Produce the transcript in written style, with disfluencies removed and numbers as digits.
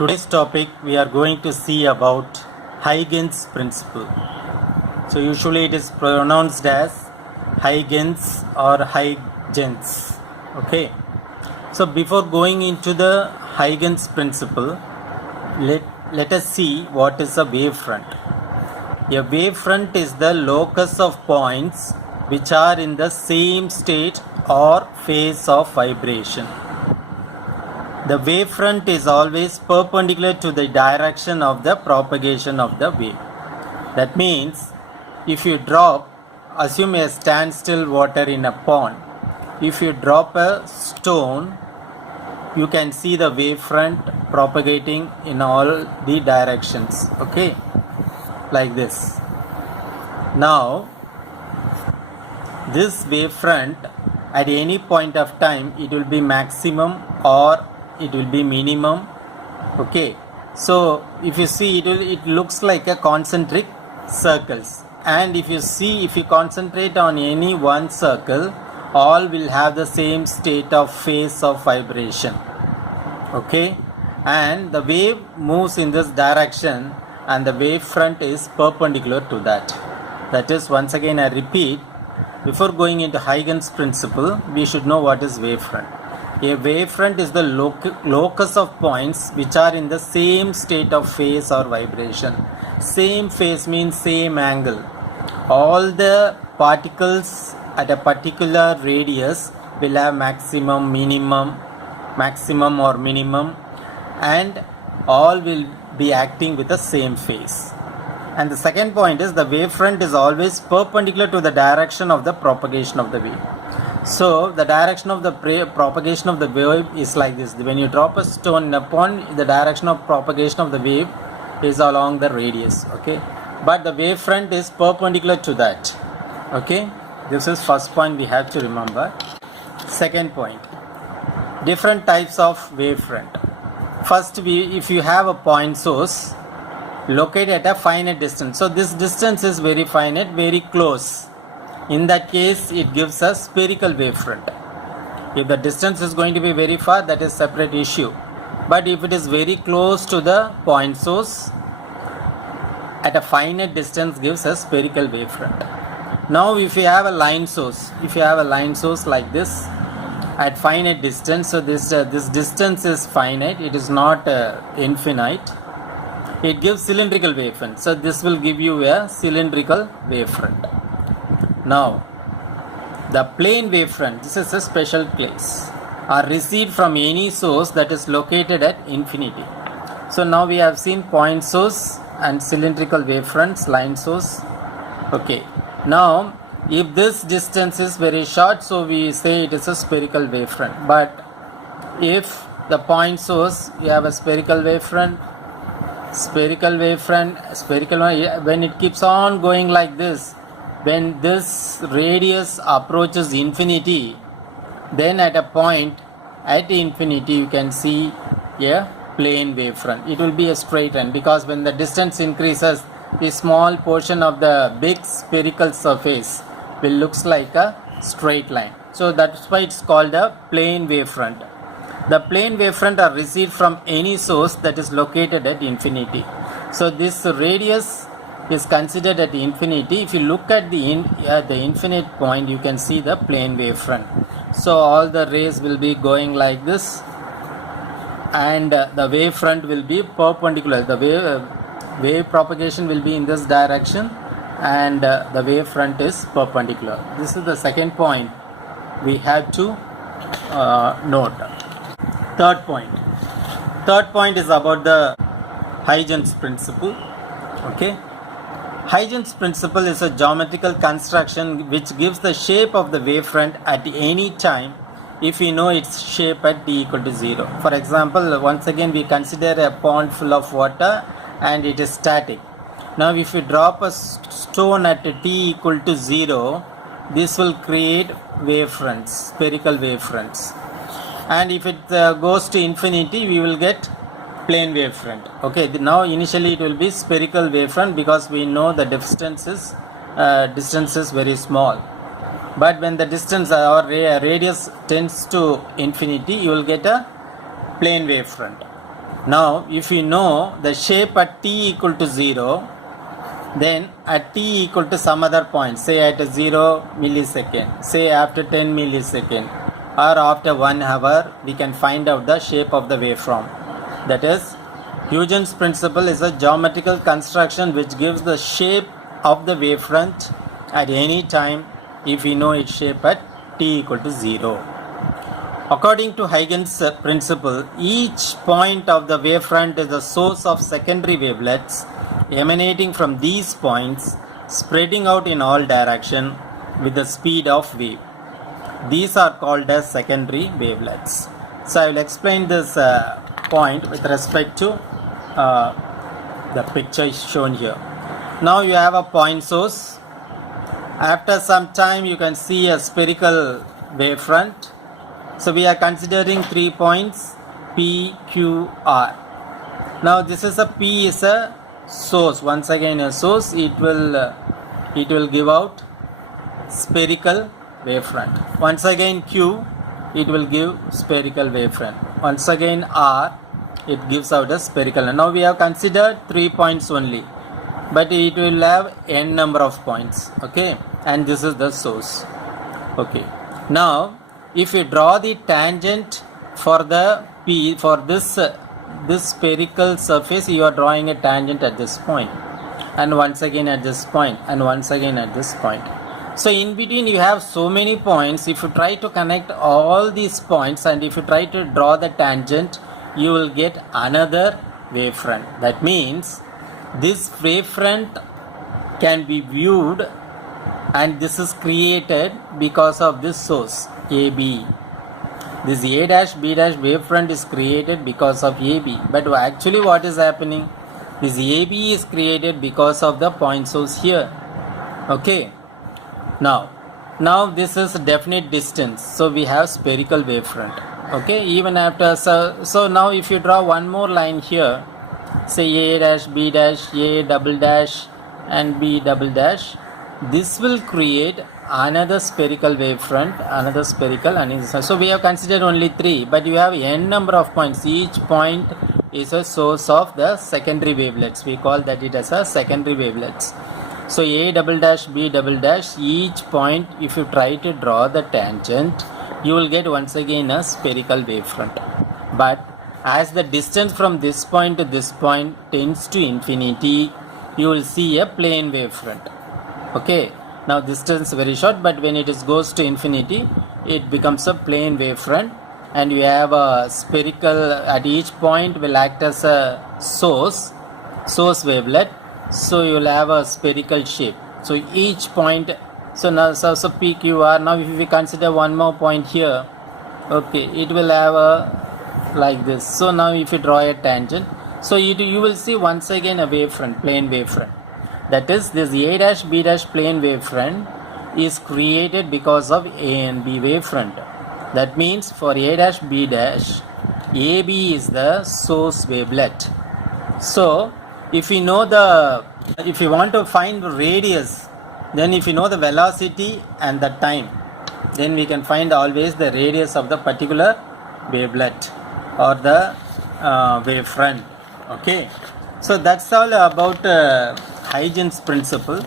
Today's topic we are going to see about Huygens principle. So usually it is pronounced as Huygens or Huygens. Okay. So before going into the Huygens principle, let us see what is a wavefront. A wavefront is the locus of points which are in the same state or phase of vibration. The wavefront is always perpendicular to the direction of the propagation of the wave. That means if you assume a standstill water in a pond. If you drop a stone, you can see the wavefront propagating in all the directions. Okay, like this. Now, this wavefront at any point of time, it will be maximum or it will be minimum. Okay, so if you see, it looks like a concentric circles, and if you concentrate on any one circle, all will have the same state of phase of vibration. Okay, and the wave moves in this direction and the wavefront is perpendicular to that. That is, once again I repeat, before going into Huygens principle, we should know what is wavefront. A wavefront is the locus of points which are in the same state of phase or vibration. Same phase means same angle. All the particles at a particular radius will have maximum or minimum, and all will be acting with the same phase. And the second point is the wavefront is always perpendicular to the direction of the propagation of the wave. So the direction of the propagation of the wave is like this. When you drop a stone in a pond, the direction of propagation of the wave is along the radius. Okay, but the wavefront is perpendicular to that. Okay, this is first point we have to remember. Second point, different types of wavefront. First, if you have a point source located at a finite distance, so this distance is very finite, very close. In that case, it gives a spherical wavefront. If the distance is going to be very far, that is separate issue. But if it is very close to the point source, at a finite distance gives a spherical wavefront. Now, if you have a line source, like this, at finite distance, so this distance is finite, it is not infinite. It gives cylindrical wavefront. So this will give you a cylindrical wavefront. Now, the plane wavefront, this is a special case, are received from any source that is located at infinity. So now we have seen point source and cylindrical wavefronts, line source. Okay, now if this distance is very short, so we say it is a spherical wavefront. But if the point source, you have a spherical wavefront, when it keeps on going like this, when this radius approaches infinity, then at a point at infinity you can see a plane wavefront. It will be a straight line, because when the distance increases, the small portion of the big spherical surface will looks like a straight line. So that's why it's called a plane wavefront. The plane wavefront are received from any source that is located at infinity. So this radius is considered at infinity. If you look at the infinite point, you can see the plane wavefront. So all the rays will be going like this, and the wavefront will be perpendicular. The wave propagation will be in this direction, and the wavefront is perpendicular. This is the second point we have to note. Third point is about the Huygens principle. Okay, Huygens principle is a geometrical construction which gives the shape of the wavefront at any time if we know its shape at t equal to 0. For example, once again we consider a pond full of water and it is static. Now if you drop a stone at t equal to 0, this will create wavefronts, spherical wavefronts. And if it goes to infinity, we will get plane wavefront. Okay, now initially it will be spherical wavefront, because we know the distance is very small. But when the distance or radius tends to infinity, you will get a plane wavefront. Now if you know the shape at t equal to 0, then at t equal to some other point, say at 0 millisecond, say after 10 millisecond, or after 1 hour, we can find out the shape of the waveform. That is, Huygens principle is a geometrical construction which gives the shape of the wavefront at any time if we know its shape at t equal to 0. According to Huygens principle, each point of the wavefront is the source of secondary wavelets emanating from these points, spreading out in all directions with the speed of wave. These are called as secondary wavelets. So I will explain this point with respect to the picture shown here. Now you have a point source. After some time you can see a spherical wavefront. So we are considering 3 points P, Q, R. Now this is a P is a source. Once again a source. It will give out spherical wavefront. Once again Q, it will give spherical wavefront. Once again R, it gives out a spherical. Now we have considered 3 points only, but it will have n number of points. Okay, and this is the source. Okay, now if you draw the tangent for the P, for this spherical surface, you are drawing a tangent at this point, and once again at this point, and once again at this point. So in between you have so many points. If you try to connect all these points and if you try to draw the tangent, you will get another wavefront. That means this wavefront can be viewed, and this is created because of this source AB. This A dash B dash wavefront is created because of AB. But actually what is happening? This AB is created because of the point source here. Okay. Now this is definite distance. So we have spherical wavefront. Okay. Even after, so now if you draw one more line here, say A dash, B dash, A double dash and B double dash, this will create another spherical wavefront, another spherical, and so we have considered only 3, but you have n number of points. Each point is a source of the secondary wavelets. We call that it as a secondary wavelets. So A double dash, B double dash, each point, if you try to draw the tangent, you will get once again a spherical wavefront. But as the distance from this point to this point tends to infinity, you will see a plane wavefront. Okay. Now distance very short, but when it goes to infinity, it becomes a plane wavefront, and you have a spherical at each point will act as a source wavelet. So you will have a spherical shape. So each point, so now so PQR. Now if we consider one more point here, okay, it will have a like this. So now if you draw a tangent, so you will see once again a wavefront, plane wavefront. That is, this A dash B dash plane wavefront is created because of A and B wavefront. That means for A dash B dash, AB is the source wavelet. So if you want to find the radius, then if you know the velocity and the time, then we can find always the radius of the particular wavelet or the wavefront. Okay, so that's all about Huygens principle.